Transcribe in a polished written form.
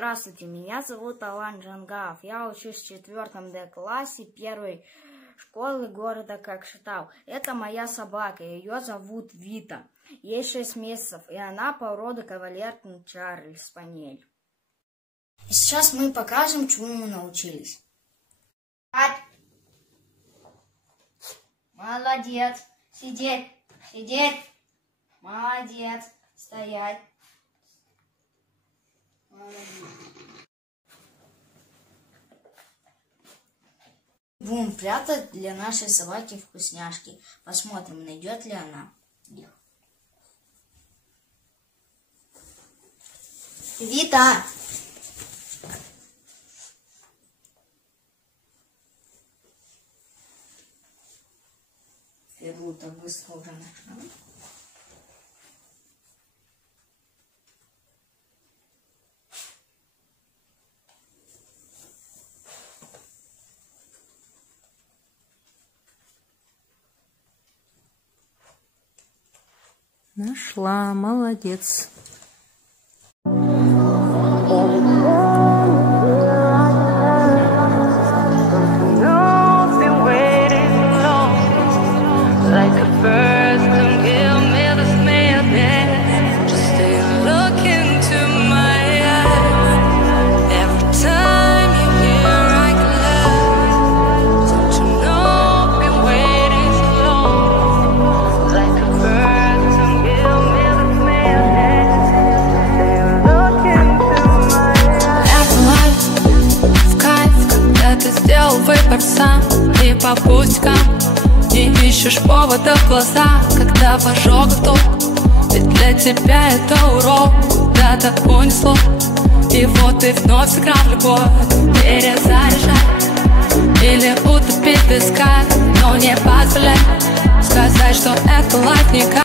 Здравствуйте, меня зовут Алан Джангав. Я учусь в 4 Д классе 1 школы города Кокшетау. Это моя собака, ее зовут Вита. Ей 6 месяцев, и она породы кавалер Чарльз Спаниель. И сейчас мы покажем, чему мы научились. Молодец. Сидеть. Сидеть. Молодец. Стоять. Будем прятать для нашей собаки вкусняшки. Посмотрим, найдет ли она их. Вита! Ферута быстро уже нашла. Нашла, молодец. Выбор сам и по пустякам не ищешь повода в глаза, когда в ожогах толк. Ведь для тебя это урок, куда-то унесло. И вот ты вновь сыграл в любовь, перезаряжай или утопить в песках, но не позволяй сказать, что это лайф никак.